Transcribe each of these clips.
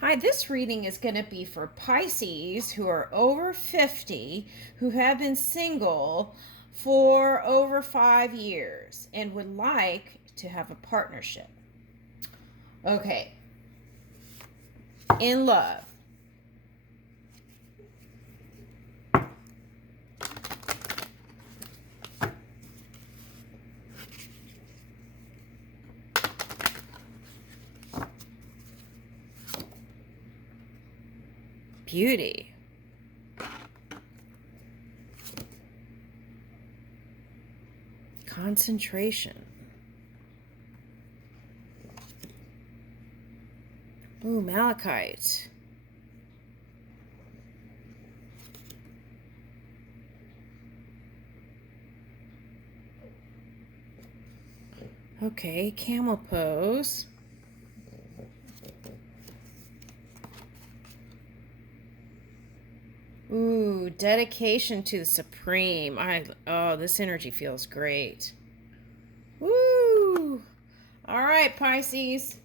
Hi, this reading is going to be for Pisces who are over 50, who have been single for over 5 years and would like to have a partnership. Okay. In love. Beauty. Concentration. Ooh, malachite. Okay, camel pose. Ooh, dedication to the supreme. Oh, this energy feels great. Woo! All right, Pisces.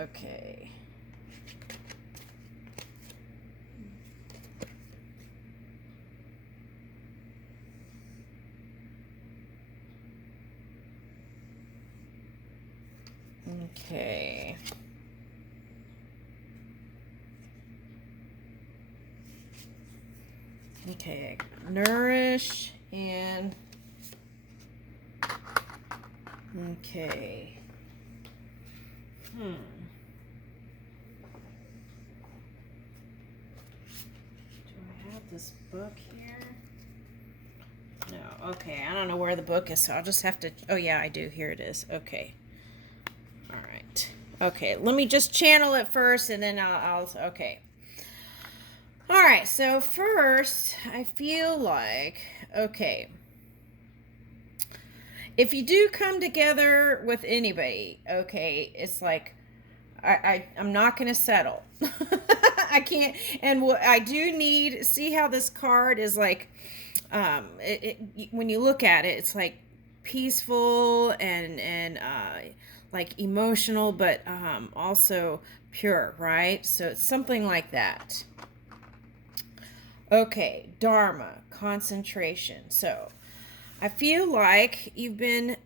Okay. Okay. Okay. Nourish and okay. Do I have this book here? No. Okay. I don't know where the book is, so I'll just have to. Oh, yeah, I do. Here it is. Okay. All right. Okay. Let me just channel it first and then I'll okay. All right. So, first, I feel like, okay. If you do come together with anybody, okay, it's like I'm not going to settle. I can't. And what I do need, see how this card is like, when you look at it, it's like peaceful and like emotional, but also pure, right? So it's something like that. Okay, Dharma, concentration. So I feel like you've been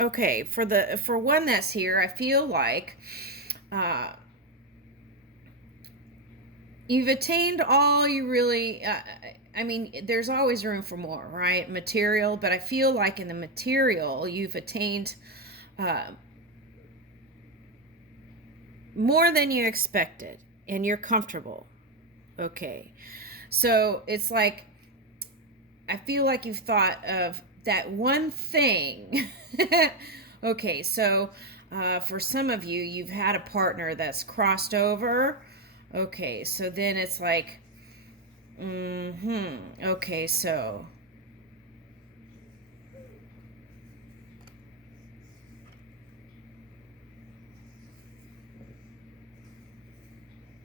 okay for one that's here. I feel like uh, you've attained all you really. I mean, there's always room for more, right? Material, but I feel like in the material you've attained uh, more than you expected, and you're comfortable. Okay, so it's like I feel like you've thought of that one thing. Okay, so for some of you, you've had a partner that's crossed over. Okay, so then it's like, okay, so.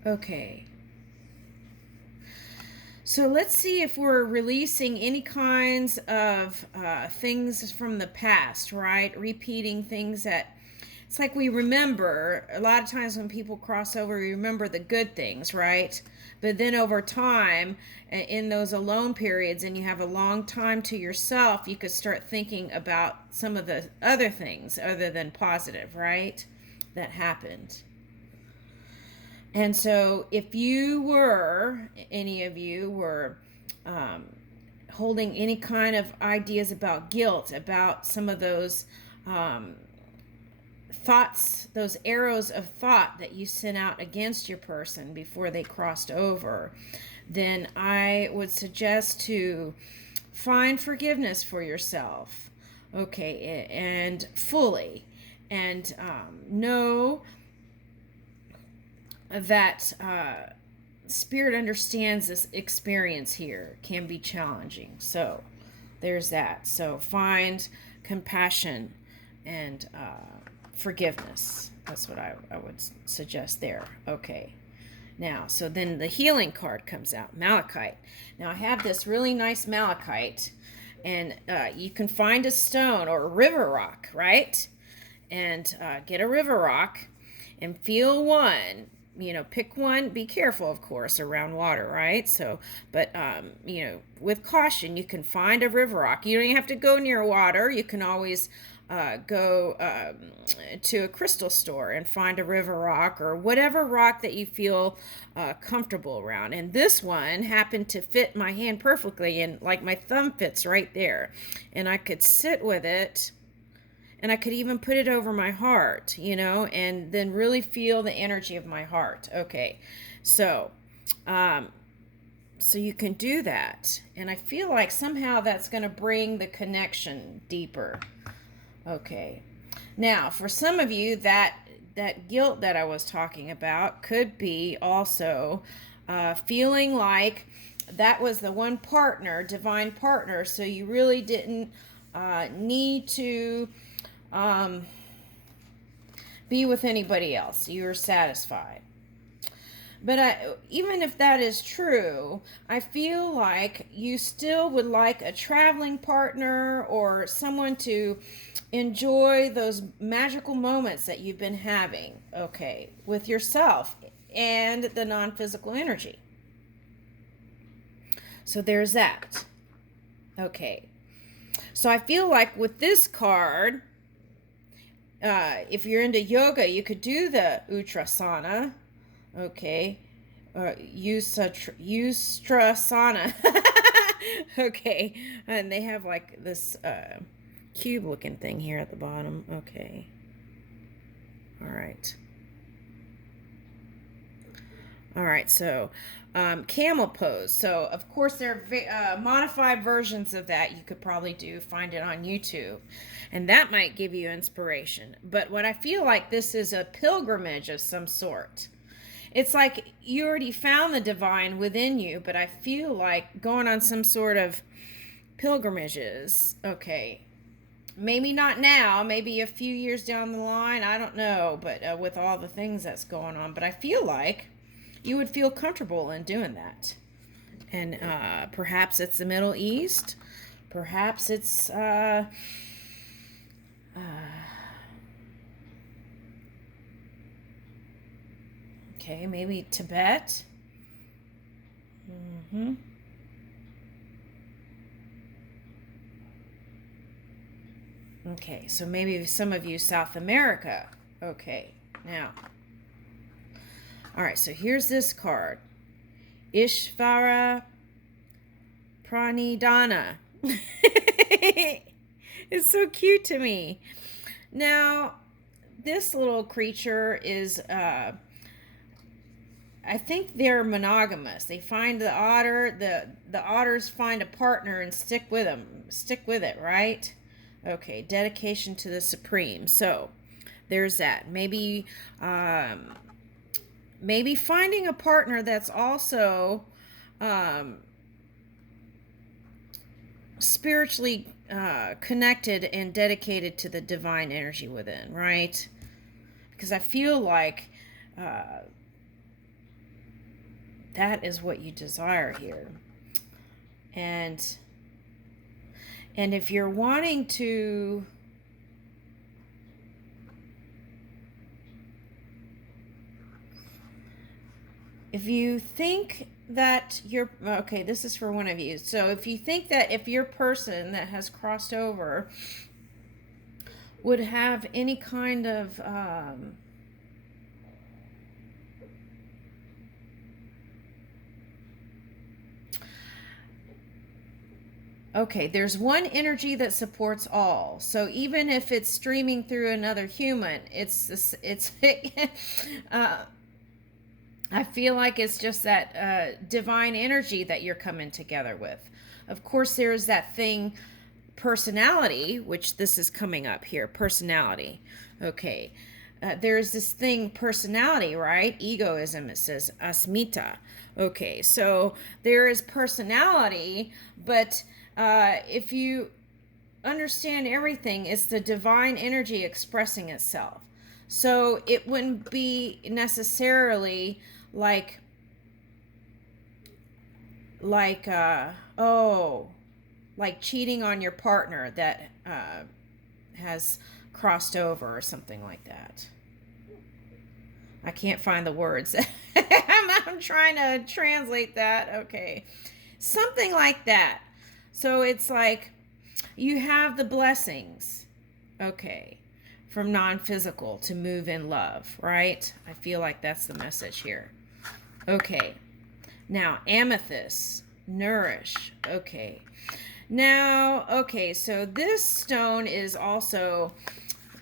Okay. So let's see if we're releasing any kinds of things from the past, right? Repeating things that it's like we remember. A lot of times when people cross over, we remember the good things, right? But then over time, in those alone periods, and you have a long time to yourself, you could start thinking about some of the other things other than positive, right? That happened. And so, if you were, any of you were um, holding any kind of ideas about guilt, about some of those thoughts, those arrows of thought that you sent out against your person before they crossed over, then I would suggest to find forgiveness for yourself, okay, and fully, and know that spirit understands this experience here can be challenging. So there's that. So find compassion and forgiveness. That's what I would suggest there. Okay. Now, so then the healing card comes out, malachite. Now I have this really nice malachite, And you can find a stone or a river rock, right? And get a river rock and feel one. Pick one. Be careful, of course, around water, right? So, but with caution, you can find a river rock. You don't even have to go near water. You can always go to a crystal store and find a river rock or whatever rock that you feel comfortable around. And this one happened to fit my hand perfectly, and like my thumb fits right there. And I could sit with it, and I could even put it over my heart, and then really feel the energy of my heart. Okay, so so you can do that, and I feel like somehow that's going to bring the connection deeper. Okay, now for some of you, that guilt that I was talking about could be also feeling like that was the one partner, divine partner, so you really didn't need to be with anybody else. You were satisfied. But even if that is true, I feel like you still would like a traveling partner or someone to enjoy those magical moments that you've been having, okay, with yourself and the non-physical energy. So there's that. Okay. So I feel like with this card, if you're into yoga, you could do the Utrasana. Okay. Ustrasana. Okay. And they have like this cube looking thing here at the bottom. Okay. All right. All right. So camel pose. So of course there are modified versions of that you could probably find it on YouTube, and that might give you inspiration. But what I feel like this is a pilgrimage of some sort. It's like you already found the divine within you, but I feel like going on some sort of pilgrimages. Okay. Maybe not now, maybe a few years down the line, I don't know, but with all the things that's going on. But I feel like you would feel comfortable in doing that. And perhaps it's the Middle East. Perhaps it's okay, maybe Tibet. Mm-hmm. Okay, so maybe some of you South America. Okay, now. All right, so here's this card. Ishvara Pranidhana. It's so cute to me. Now, this little creature is, I think they're monogamous. They find the otter, the otters find a partner and stick with it, right? Okay, dedication to the supreme. So, there's that. Maybe finding a partner that's also spiritually connected and dedicated to the divine energy within, right? Because I feel like that is what you desire here. And if you're wanting to if you think that okay, this is for one of you. So if you think that if your person that has crossed over would have any kind of okay, there's one energy that supports all. So even if it's streaming through another human, it's I feel like it's just that divine energy that you're coming together with. Of course, there's that thing, personality, which this is coming up here, personality. Okay. There's this thing, personality, right? Egoism, it says asmita. Okay, so there is personality, but if you understand everything, it's the divine energy expressing itself. So it wouldn't be necessarily like oh, like cheating on your partner that has crossed over or something like that. I can't find the words. I'm trying to translate that. Okay. Something like that. So it's like you have the blessings. Okay. From non-physical to move in love, right? I feel like that's the message here. Okay. Now, amethyst, nourish. Okay. Now, okay, so this stone is also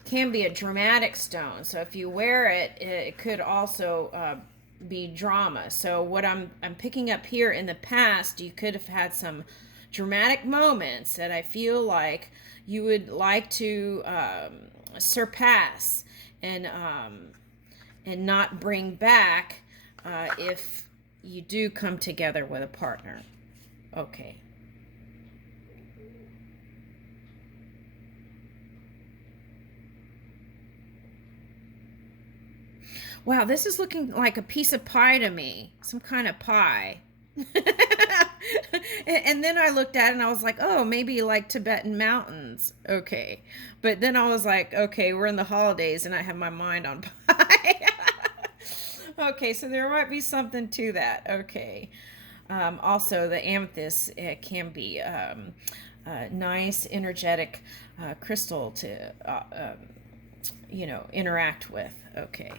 can be a dramatic stone. So if you wear it, it could also be drama. So what I'm picking up here, in the past, you could have had some dramatic moments that I feel like you would like to surpass and not bring back if you do come together with a partner. Okay. Wow, this is looking like a piece of pie to me. Some kind of pie. And then I looked at it and I was like, oh, maybe like Tibetan mountains. Okay. But then I was like, okay, we're in the holidays and I have my mind on pie. Okay, so there might be something to that. Okay. Also, the amethyst, it can be a nice, energetic crystal to, interact with. Okay.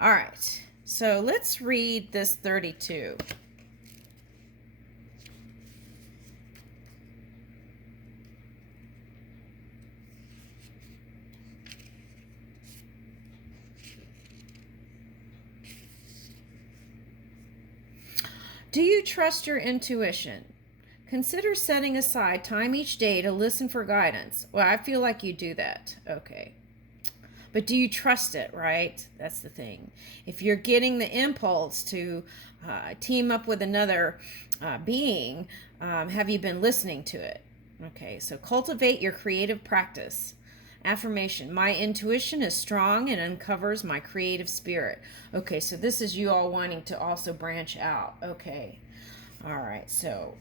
All right. So let's read this 32. Do you trust your intuition? Consider setting aside time each day to listen for guidance. Well, I feel like you do that. Okay. But do you trust it, right? That's the thing. If you're getting the impulse to team up with another being, have you been listening to it? Okay, so cultivate your creative practice. Affirmation: my intuition is strong and uncovers my creative spirit. Okay, so this is you all wanting to also branch out. Okay, all right, so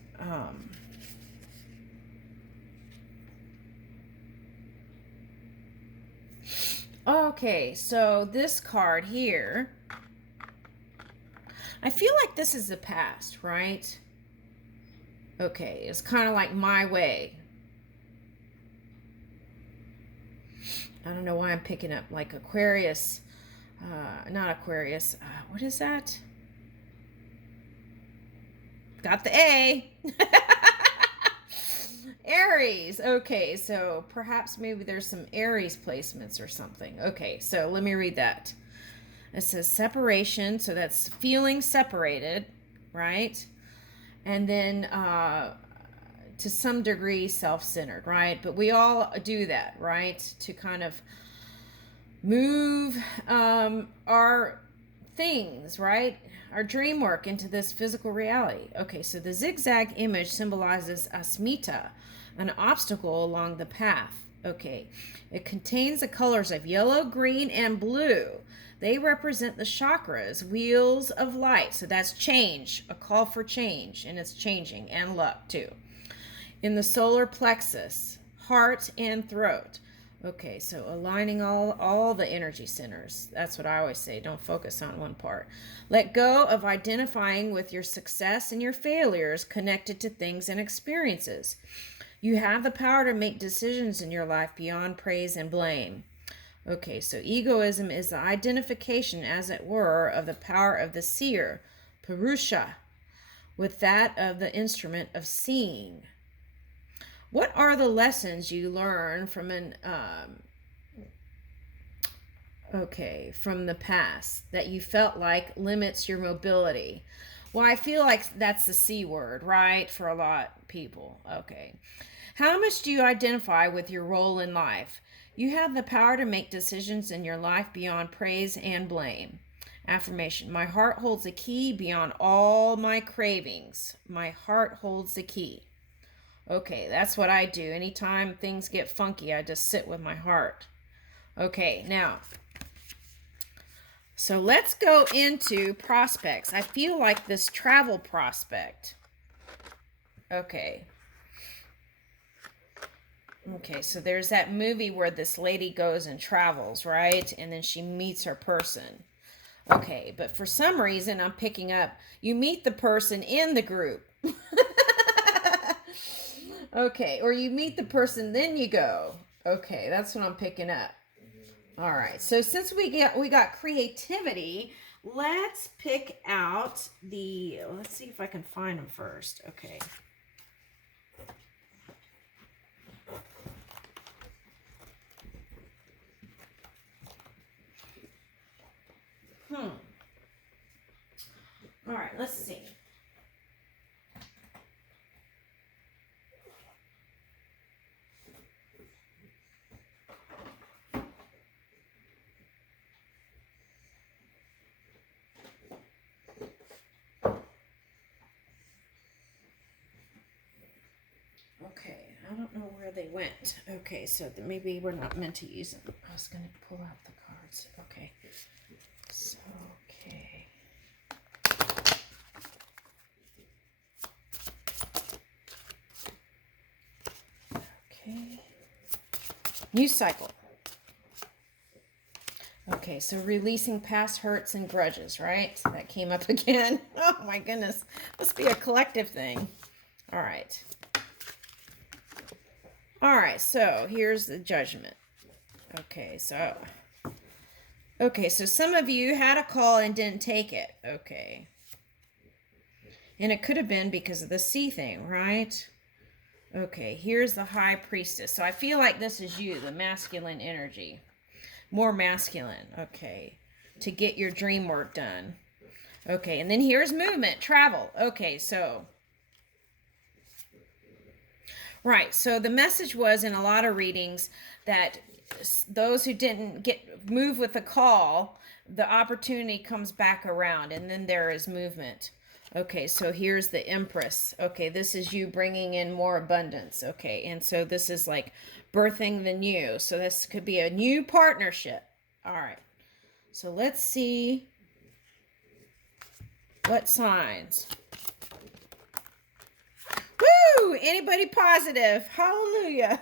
okay, so this card here, I feel like this is the past, right? Okay, it's kind of like my way. I don't know why I'm picking up like Aquarius, not Aquarius, what is that? Got the A. Aries. Okay, so perhaps maybe there's some Aries placements or something. Okay, so let me read that. It says separation, so that's feeling separated, right? And then to some degree self-centered, right? But we all do that, right? To kind of move our things, right? Our dream work into this physical reality. Okay, so the zigzag image symbolizes asmita, an obstacle along the path. Okay, it contains the colors of yellow, green, and blue. They represent the chakras, wheels of light. So that's change, a call for change, and it's changing, and luck too. In the solar plexus, heart and throat. Okay, so aligning all the energy centers. That's what I always say. Don't focus on one part. Let go of identifying with your success and your failures connected to things and experiences. You have the power to make decisions in your life beyond praise and blame. Okay, so egoism is the identification, as it were, of the power of the seer, Purusha, with that of the instrument of seeing. What are the lessons you learn from from the past that you felt like limits your mobility? Well, I feel like that's the C word, right? For a lot of people. Okay. How much do you identify with your role in life? You have the power to make decisions in your life beyond praise and blame. Affirmation: my heart holds the key beyond all my cravings. My heart holds the key. Okay, that's what I do. Anytime things get funky, I just sit with my heart. Okay, now, so let's go into prospects. I feel like this travel prospect. Okay, Okay, so there's that movie where this lady goes and travels, right? And then she meets her person. Okay, but for some reason I'm picking up you meet the person in the group. Okay, or you meet the person, then you go. Okay, that's what I'm picking up. All right, so since we got creativity, let's pick out the. Let's see if I can find them first. Okay. All right, let's see. Okay, I don't know where they went. Okay, so maybe we're not meant to use them. I was going to pull out the cards. Okay. So, okay. Okay. New cycle. Okay, so releasing past hurts and grudges, right? That came up again. Oh my goodness. Must be a collective thing. All right. All right, so here's the judgment. Okay, so some of you had a call and didn't take it. Okay. And it could have been because of the sea thing, right? Okay, here's the high priestess. So I feel like this is you, the masculine energy. More masculine. Okay. To get your dream work done. Okay, and then here's movement, travel. Okay, so right. So the message was in a lot of readings that those who didn't get move with the call, the opportunity comes back around, and then there is movement. Okay, so here's the Empress. Okay, this is you bringing in more abundance. Okay, and so this is like birthing the new. So this could be a new partnership. All right. So let's see what signs. Woo! Anybody positive? Hallelujah.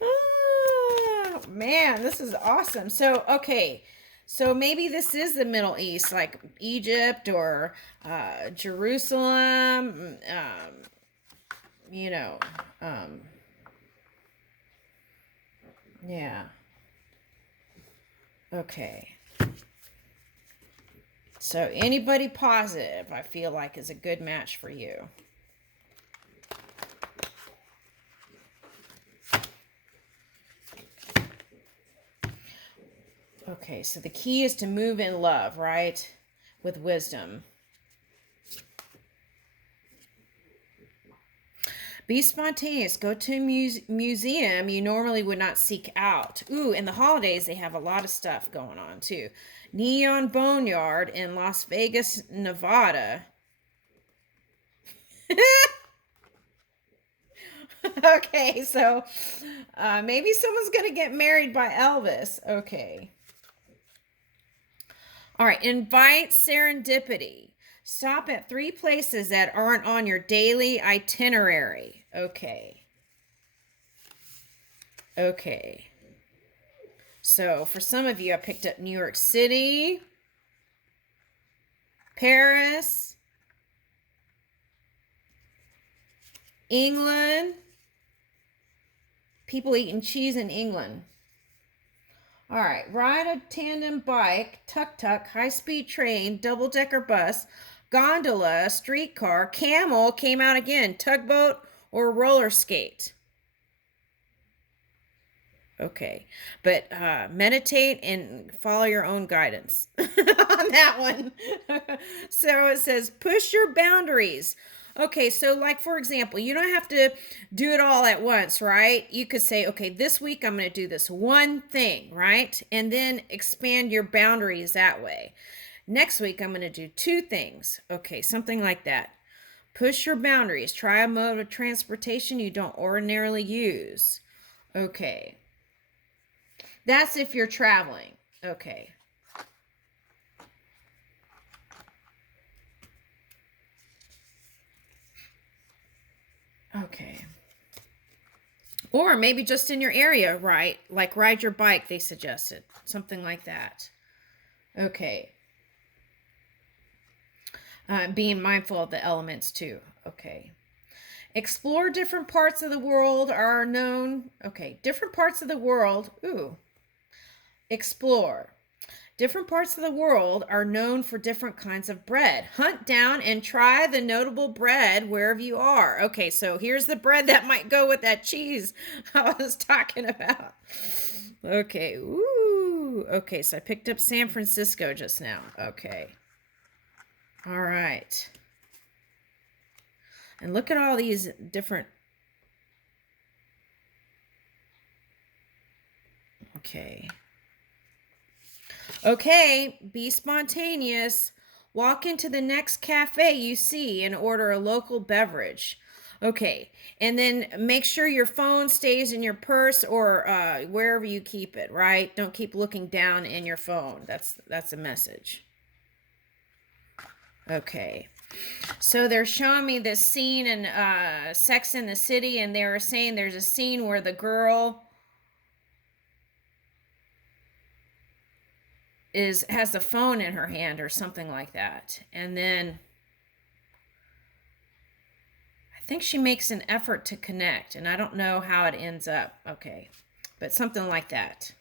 Oh, man, this is awesome. So, okay. So maybe this is the Middle East, like Egypt or Jerusalem. You know, yeah. Okay. So anybody positive, I feel like, is a good match for you. Okay, so the key is to move in love, right? With wisdom. Be spontaneous. Go to a museum you normally would not seek out. Ooh, in the holidays, they have a lot of stuff going on, too. Neon Boneyard in Las Vegas, Nevada. Okay, so maybe someone's going to get married by Elvis. Okay. All right, invite serendipity. Stop at 3 places that aren't on your daily itinerary. Okay. Okay. So for some of you, I picked up New York City, Paris, England. People eating cheese in England. All right, ride a tandem bike, tuk-tuk, high-speed train, double-decker bus, gondola, streetcar, camel came out again, tugboat, or roller skate. Okay, but meditate and follow your own guidance on that one. So it says push your boundaries. Okay, so like for example, you don't have to do it all at once, right? You could say, okay, this week I'm going to do this one thing, right? And then expand your boundaries that way. Next week I'm going to do 2 things. Okay, something like that. Push your boundaries. Try a mode of transportation you don't ordinarily use. Okay. That's if you're traveling. Okay. Okay. Or maybe just in your area, right? Like ride your bike, they suggested. Something like that. Okay. Being mindful of the elements too. Okay. Explore different parts of the world are known. Okay. Different parts of the world. Ooh. Explore. Different parts of the world are known for different kinds of bread. Hunt down and try the notable bread wherever you are. Okay, so here's the bread that might go with that cheese I was talking about. Okay, ooh. Okay, so I picked up San Francisco just now. Okay. All right. And look at all these different... Okay. Okay, be spontaneous. Walk into the next cafe you see and order a local beverage. Okay, and then make sure your phone stays in your purse or wherever you keep it, right? Don't keep looking down in your phone. That's a message. Okay, so they're showing me this scene in Sex in the City, and they were saying there's a scene where the girl has the phone in her hand or something like that. And then I think she makes an effort to connect, and I don't know how it ends up. Okay, but something like that.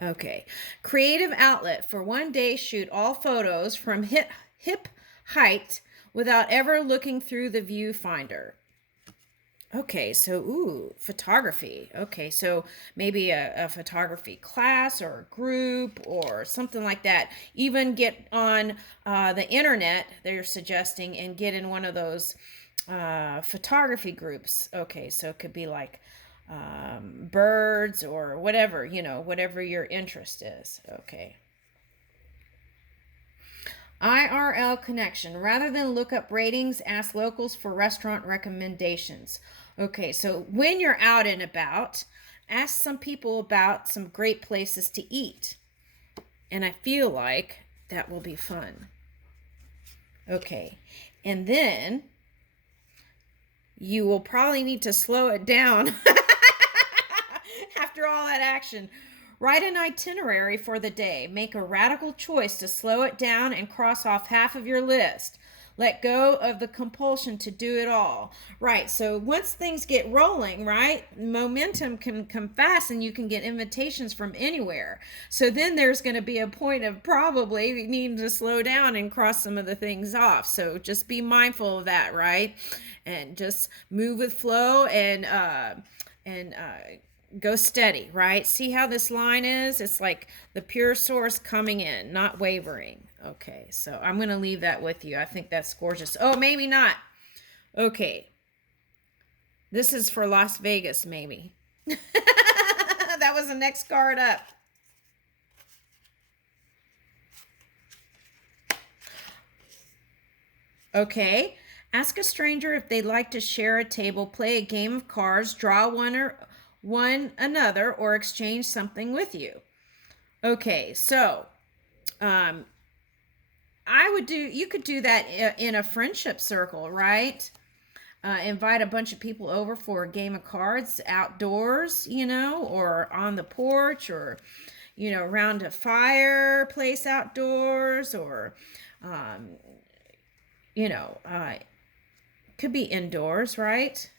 Okay, creative outlet. For one day, shoot all photos from hip height without ever looking through the viewfinder. Okay, so, ooh, photography. Okay, so maybe a photography class or a group or something like that. Even get on the internet, they're suggesting, and get in one of those photography groups. Okay, so it could be like birds or whatever, whatever your interest is. Okay. IRL connection. Rather than look up ratings, ask locals for restaurant recommendations. Okay, so when you're out and about, ask some people about some great places to eat. And I feel like that will be fun. Okay, and then you will probably need to slow it down after all that action. Write an itinerary for the day. Make a radical choice to slow it down and cross off half of your list. Let go of the compulsion to do it all. Right, so once things get rolling, right, momentum can come fast and you can get invitations from anywhere. So then there's going to be a point of probably needing to slow down and cross some of the things off. So just be mindful of that, right? And just move with flow and go steady, right? See how this line is? It's like the pure source coming in, not wavering. Okay, so I'm going to leave that with you. I think that's gorgeous. Oh, maybe not. Okay. This is for Las Vegas, maybe. That was the next card up. Okay. Ask a stranger if they'd like to share a table, play a game of cards, draw one another, or exchange something with you. Okay, so you could do that in a friendship circle, right? Invite a bunch of people over for a game of cards outdoors, or on the porch, or around a fireplace outdoors, or could be indoors, right?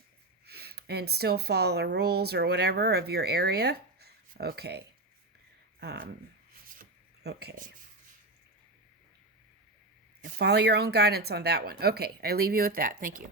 And still follow the rules or whatever of your area. Okay. Okay. And follow your own guidance on that one. Okay, I leave you with that. Thank you.